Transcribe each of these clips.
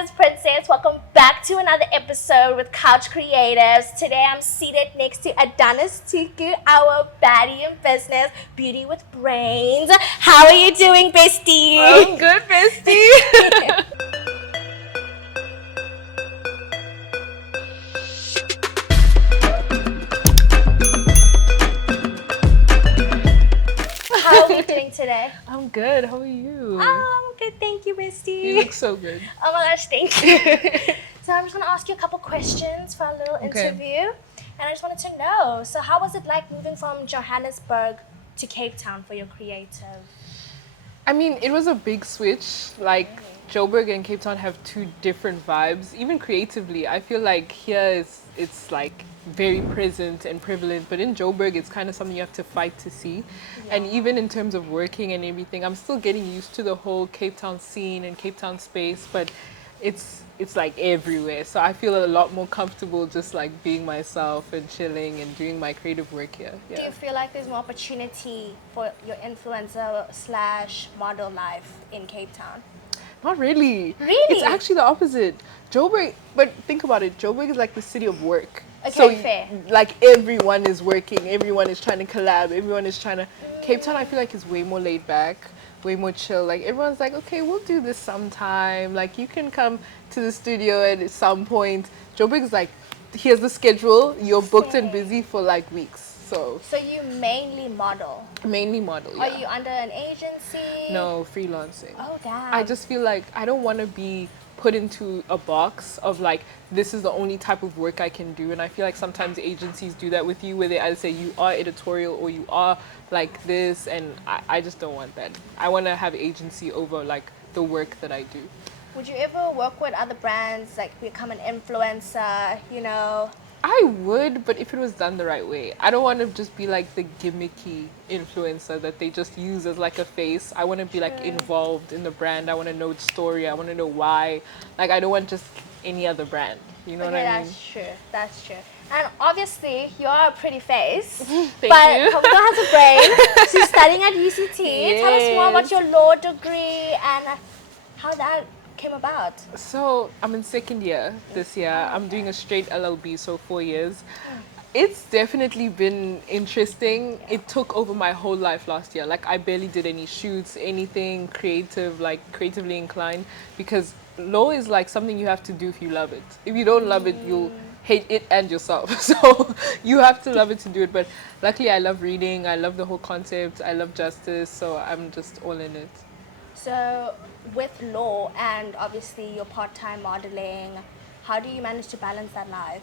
it's Princess. Welcome back to another episode with Couch Creatives. Today I'm seated next to Adonis Tuku, our baddie in business, beauty with brains. How are you doing, bestie? I'm good, bestie. How are we doing today? I'm good. How are you? I'm good, thank you, bestie. You look so good. Oh my gosh, thank you. So I'm just going to ask you a couple questions for a little interview. And I just wanted to know, so how was it like moving from Johannesburg to Cape Town for your creative? I mean, it was a big switch. Like, Joburg and Cape Town have two different vibes. Even creatively, I feel like here it's like very present and prevalent, but in Joburg, it's kind of something you have to fight to see. And even in terms of working and everything, I'm still getting used to the whole Cape Town scene and Cape Town space, but it's like everywhere. So I feel a lot more comfortable just like being myself and chilling and doing my creative work here. Do you feel like there's more opportunity for your influencer slash model life in Cape Town? Not really. Really? It's actually the opposite. Joburg, but think about it. Joburg is like the city of work. Okay, so, fair. Like everyone is working, everyone is trying to collab, everyone is trying to. Cape Town, I feel like is way more laid back, way more chill. Like everyone's like, okay, we'll do this sometime. Like you can come to the studio at some point. Joburg is like, here's the schedule. You're booked and busy for like weeks. So you mainly model? Mainly model. Yeah. Are you under an agency? No, freelancing. Oh damn. I just feel like I don't want to be put into a box of like this is the only type of work I can do, and I feel like sometimes agencies do that with you where they either say you are editorial or you are like this, and I just don't want that. I want to have agency over like the work that I do. Would you ever work with other brands, like become an influencer, you know? I would, but if it was done the right way. I don't want to just be like the gimmicky influencer that they just use as like a face. I want to be like involved in the brand. I want to know the story. I want to know why. Like I don't want just any other brand. You know what I mean? That's true. That's true. And obviously, you are a pretty face. Thank but you. Kamiko has a brain. She's studying at UCT. Tell us more about Yes. your law degree and how that came about. So I'm in second year this year. I'm doing a straight LLB, so 4 years. It's definitely been interesting. It took over my whole life last year. Like I barely did any shoots, anything creative, like creatively inclined, because law is like something you have to do if you love it. If you don't love it, you'll hate it and yourself. So you have to love it to do it. But luckily I love reading. I love the whole concept. I love justice. So I'm just all in it. So, with law and obviously your part-time modeling, how do you manage to balance that life?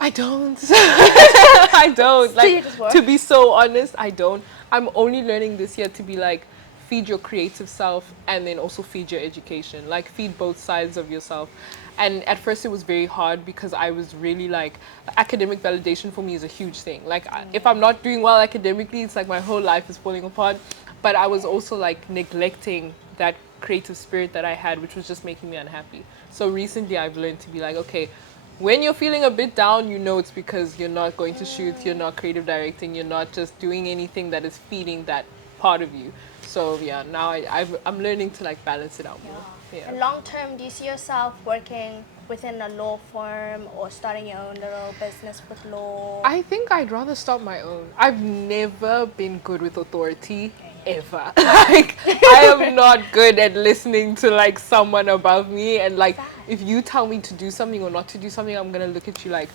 I don't. I don't. So you Like, just work? to be so honest, I don't. I'm only learning this year to be like, feed your creative self and then also feed your education. Like, feed both sides of yourself. And at first it was very hard because I was really like, academic validation for me is a huge thing. Like, if I'm not doing well academically, it's like my whole life is falling apart. But I was also like neglecting that creative spirit that I had, which was just making me unhappy. So recently I've learned to be like, okay, when you're feeling a bit down, you know it's because you're not going to shoot, you're not creative directing, you're not just doing anything that is feeding that part of you. So yeah, now I'm learning to like balance it out more. Yeah. And long term, do you see yourself working within a law firm or starting your own little business with law? I think I'd rather start my own. I've never been good with authority. Ever. Like I am not good at listening to like someone above me, and like if you tell me to do something or not to do something, I'm gonna look at you like,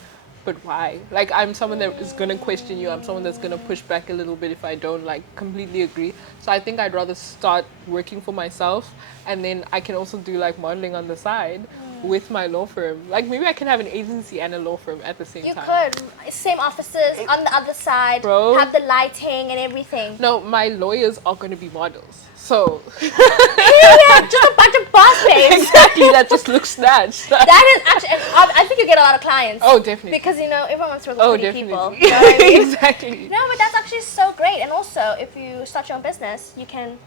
but why? Like I'm someone that is gonna question you. I'm someone that's gonna push back a little bit if I don't like completely agree. So I think I'd rather start working for myself, and then I can also do like modeling on the side with my law firm. Like maybe I can have an agency and a law firm at the same You time. could. Same offices on the other side. Bro. Have the lighting and everything. No, my lawyers are gonna be models. So Yeah, just a bunch of boss babes. exactly, that just looks snatched. That is actually, I think you get a lot of clients. Oh, definitely. Because, you know, everyone wants to work with Oh, pretty definitely. people. You know what I mean? Exactly. No, but that's actually so great. And also, if you start your own business, you can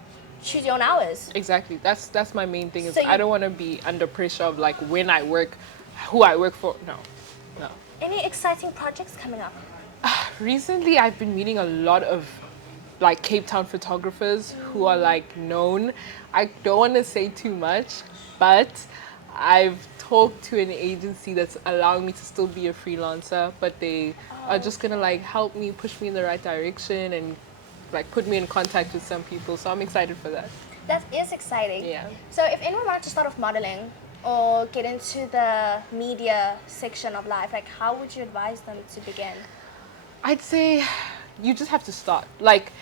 choose your own hours. Exactly. That's my main thing. Is So I don't want to be under pressure of like when I work, who I work for. No. Any exciting projects coming up? Recently, I've been meeting a lot of like Cape Town photographers who are like known. I don't want to say too much, but I've talked to an agency that's allowing me to still be a freelancer, but they are just gonna like help me, push me in the right direction, and like put me in contact with some people. So I'm excited for that. That is exciting. Yeah. So if anyone wanted to start off modeling or get into the media section of life, like how would you advise them to begin? I'd say you just have to start. Like,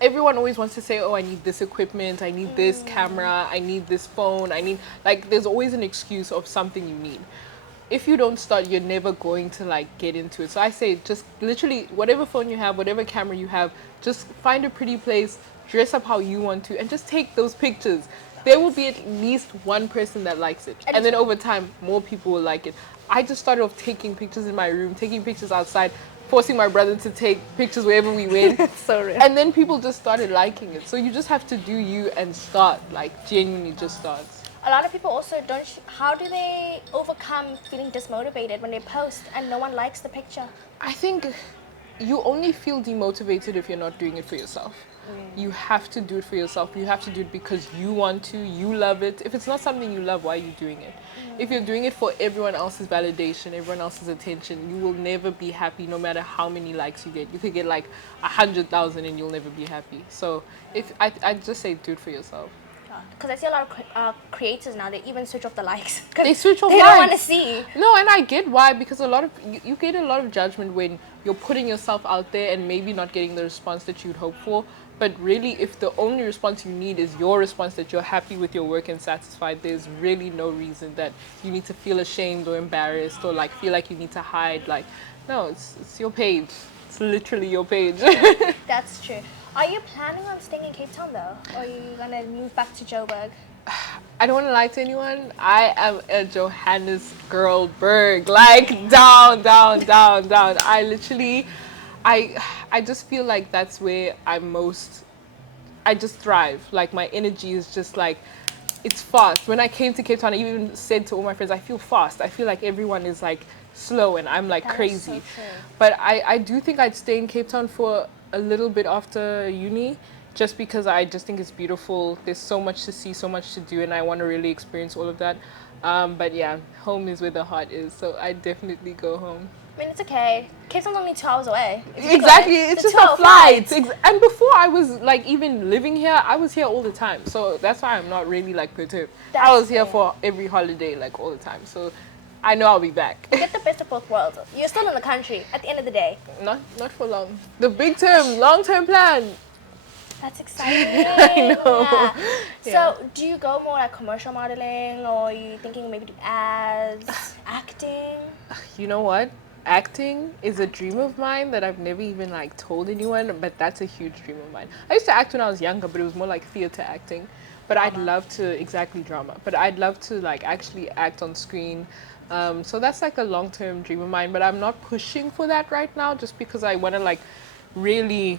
everyone always wants to say, oh, I need this equipment, I need this camera, I need this phone, I need, like, there's always an excuse of something you need. If you don't start, you're never going to, like, get into it. So I say just literally whatever phone you have, whatever camera you have, just find a pretty place, dress up how you want to, and just take those pictures. There will be at least one person that likes it. And then over time, more people will like it. I just started off taking pictures in my room, taking pictures outside, forcing my brother to take pictures wherever we went. So real. And then people just started liking it. So you just have to do you and start, like genuinely just start. A lot of people also don't. How do they overcome feeling dismotivated when they post and no one likes the picture? I think you only feel demotivated if you're not doing it for yourself. You have to do it for yourself. You have to do it because you want to, you love it. If it's not something you love, why are you doing it? If you're doing it for everyone else's validation, everyone else's attention, you will never be happy no matter how many likes you get. You could get like 100,000 and you'll never be happy. So if I just say do it for yourself. Because I see a lot of creators now, they even switch off the likes. They switch off They likes. don't want to see. No, and I get why, because a lot of you get a lot of judgment when you're putting yourself out there and maybe not getting the response that you'd hope for. But really, if the only response you need is your response that you're happy with your work and satisfied, there's really no reason that you need to feel ashamed or embarrassed or like feel like you need to hide. Like, no, it's your page. It's literally your page. That's true. Are you planning on staying in Cape Town though? Or are you gonna move back to Joburg? I don't want to lie to anyone. I am a Johannes girl berg. Like down, down, down, down. I literally, I just feel like that's where I just thrive. Like my energy is just like, it's fast. When I came to Cape Town, I even said to all my friends, I feel fast. I feel like everyone is like slow and I'm like That is crazy. so true. But I do think I'd stay in Cape Town for a little bit after uni, just because I just think it's beautiful. There's so much to see, so much to do, and I want to really experience all of that. But yeah, home is where the heart is, so I definitely go home. I mean, it's okay. Cape Town's only 2 hours away. Exactly, it's just a 2-hour flight. And before I was like even living here, I was here all the time. So that's why I'm not really like perturbed. I That's was here fair. for every holiday, like all the time. So I know I'll be back. Get the best of both worlds. You're still in the country at the end of the day. Not for long. The big term, long term plan. That's exciting. I know. Yeah. Yeah. So, do you go more like commercial modeling, or are you thinking maybe do ads, acting? You know what? Acting is a dream of mine that I've never even like told anyone, but that's a huge dream of mine. I used to act when I was younger, but it was more like theater acting. But I'd love to, exactly drama, but I'd love to like actually act on screen. So that's like a long-term dream of mine, but I'm not pushing for that right now just because I want to like really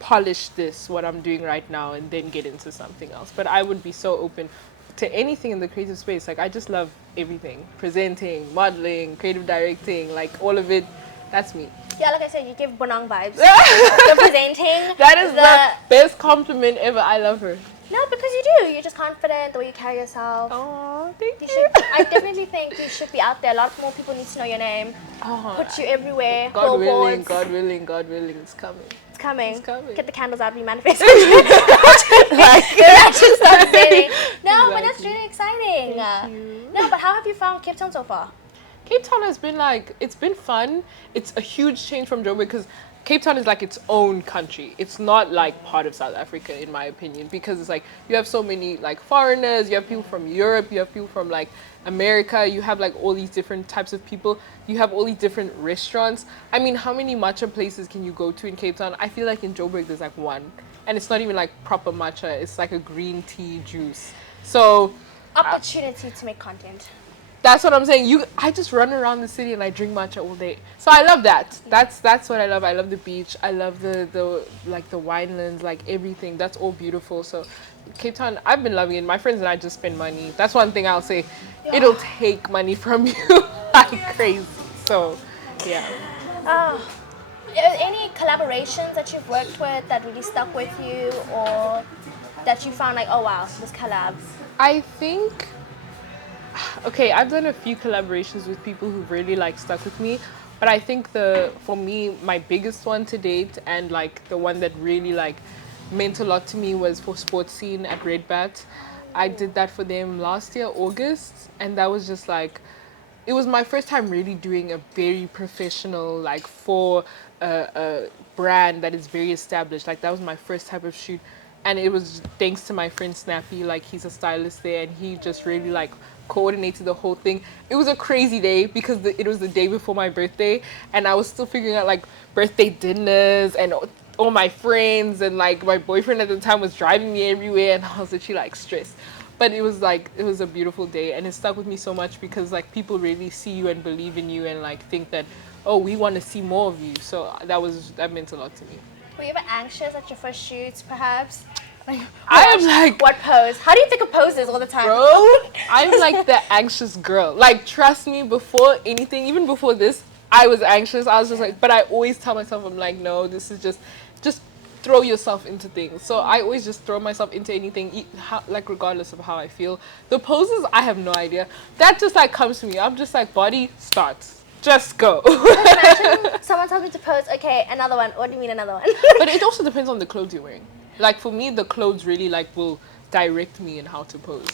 polish what I'm doing right now, and then get into something else. But I would be so open to anything in the creative space. Like I just love everything, presenting, modeling, creative directing, like all of it. That's me. Yeah, like I said, you give Bonang vibes. The presenting. That is the best compliment ever. I love her. No, because you do. You're just confident the way you carry yourself. Oh, thank You you. should. I definitely think you should be out there. A lot more people need to know your name. Oh, Put you everywhere. God willing, billboards. God willing, God willing, it's coming. It's coming. It's coming. Get the candles out. We manifest. That should start saying. No, but that's Exactly. really exciting. Thank you. No, but how have you found Cape Town so far? Cape Town has been like, it's been fun. It's a huge change from Joburg because Cape Town is like its own country. It's not like part of South Africa, in my opinion, because it's like you have so many like foreigners, you have people from Europe, you have people from like America, you have like all these different types of people, you have all these different restaurants. I mean, how many matcha places can you go to in Cape Town? I feel like in Joburg there's like one, and it's not even like proper matcha, it's like a green tea juice. So Opportunity to make content. that's what I'm saying. I just run around the city and I drink matcha all day. So I love that. That's what I love. I love the beach. I love the like the winelands, like everything. That's all beautiful. So Cape Town, I've been loving it. My friends and I just spend money. That's one thing I'll say. Yeah. It'll take money from you like crazy. So yeah. Are there any collaborations that you've worked with that really stuck with you, or that you found like, oh wow, this collab? I think Okay, I've done a few collaborations with people who've really like stuck with me, but I think for me my biggest one to date and like the one that really like meant a lot to me was for Sportscene at Redbat. I did that for them last year August, and that was just like it was my first time really doing a very professional like for a brand that is very established. Like that was my first type of shoot, and it was thanks to my friend Snappy. Like he's a stylist there, and he just really like coordinated the whole thing. It was a crazy day because it was the day before my birthday, and I was still figuring out like birthday dinners and all my friends, and like my boyfriend at the time was driving me everywhere, and I was literally like stressed. But it was like it was a beautiful day, and it stuck with me so much because like people really see you and believe in you and like think that, oh, we want to see more of you. So that meant a lot to me. Were you ever anxious at your first shoots, perhaps? Like, I'm like, what pose? How do you think of poses all the time? bro, I'm like the anxious girl. Like, trust me, before anything, even before this, I was anxious. I was just like, but I always tell myself, I'm like, no, this is just throw yourself into things. So I always just throw myself into anything, like regardless of how I feel. The poses, I have no idea. That just like comes to me. I'm just like, body starts. Just go. Imagine someone tells me to pose, okay, another one. What do you mean another one? But it also depends on the clothes you're wearing. Like for me, the clothes really like will direct me in how to pose.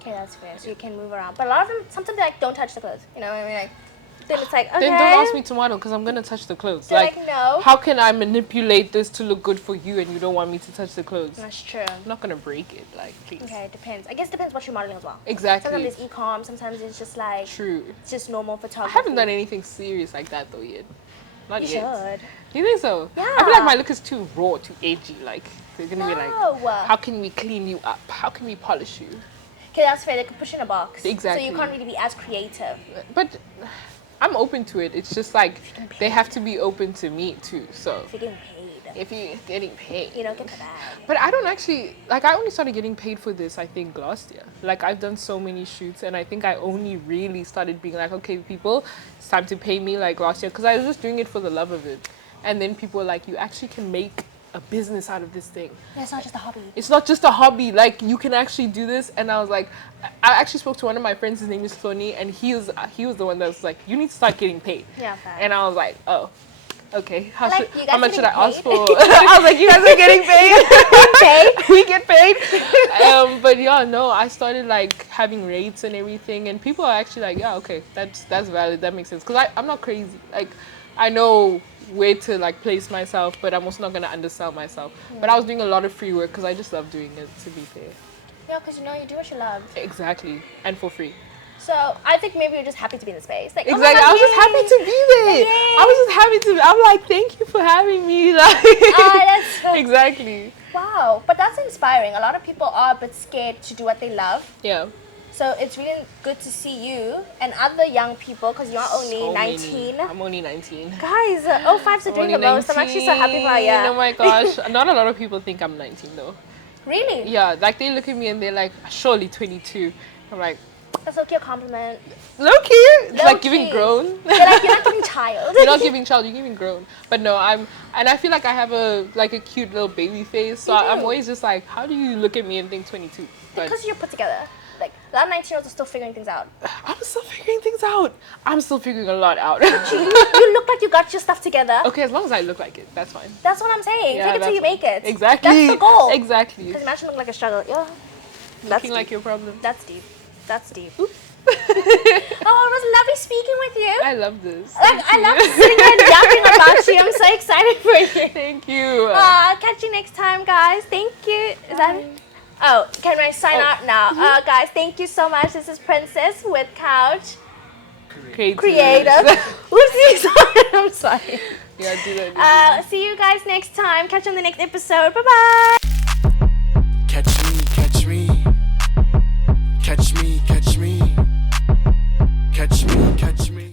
Okay, that's fair. So you can move around. But a lot of them, sometimes they like don't touch the clothes. You know what I mean? Like, then it's like, okay. Then don't ask me to model because I'm gonna touch the clothes. They're like, no. How can I manipulate this to look good for you and you don't want me to touch the clothes? That's true. I'm not gonna break it, like please. Okay, it depends. I guess it depends what you're modeling as well. Exactly. Sometimes it's e-com, sometimes it's just like True. It's just normal photography. I haven't done anything serious like that though yet. Not You yet. should. You think so? Yeah. I feel like my look is too raw, too edgy. Like they're gonna be like, No. how can we clean you up? How can we polish you? Okay, that's fair. They could push in a box. Exactly. So you can't really be as creative. But I'm open to it. It's just like they have to be open to me too. So If you're getting paid, if you're getting paid, you don't get the bag. But I don't actually like. I only started getting paid for this, I think, last year. Like I've done so many shoots, and I think I only really started being like, okay, people, it's time to pay me like last year because I was just doing it for the love of it. And then people were like, you actually can make a business out of this thing. Yeah, it's not just a hobby. It's not just a hobby. Like you can actually do this. And I was like, I actually spoke to one of my friends. His name is Tony, and he was the one that was like, you need to start getting paid. Yeah, fair. And I was like, oh. Okay, Like, how much should I ask paid? for? I was like, you guys are getting paid? We get paid. But yeah, no, I started like having rates and everything, and people are actually like, yeah, okay, that's valid, that makes sense. Because I'm not crazy. Like, I know where to like place myself, but I'm also not gonna undersell myself. Yeah. But I was doing a lot of free work because I just love doing it, to be fair. Yeah, because you know, you do what you love. Exactly, and for free. So I think maybe you're just happy to be in the space. Like, Exactly. Oh my God, I was just happy to be there. Yay. I was just happy to. I'm like, thank you for having me. Like, that's so exactly. Wow, but that's inspiring. A lot of people are a bit scared to do what they love. Yeah. So it's really good to see you and other young people, because you're only So 19. many. I'm only 19. Guys, 05's are doing Only the most. I'm actually so happy for you. Oh my gosh. Not a lot of people think I'm 19 though. Really? Yeah, like they look at me and they're like, surely 22. I'm like, That's okay, a compliment. low key. It's like Low-key. giving grown. They're like, you're not giving child. You're not giving child, you're giving grown. But no, and I feel like I have a cute little baby face. So You do. I'm always just like, how do you look at me and think 22? But Because you're put together. Like, a lot of 19-year-olds are still figuring things out. I'm still figuring things out. I'm still figuring a lot out. You look like you got your stuff together. Okay, as long as I look like it, that's fine. That's what I'm saying. Yeah, Take it till you that's- make it. Exactly. That's the goal. Exactly. Because imagine looking like a struggle. Yeah. That's Looking deep. like your problem. That's deep. That's deep. Oh, it was lovely speaking with you. I love this. Like, I love sitting here and yapping about you. I'm so excited for you. Thank you. I'll catch you next time, guys. Thank you. Is that it? Oh, can I sign out now? Guys, thank you so much. This is Princess with Couch Creative. Whoopsies. I'm sorry. Yeah, do that. See you guys next time. Catch you on the next episode. Bye-bye.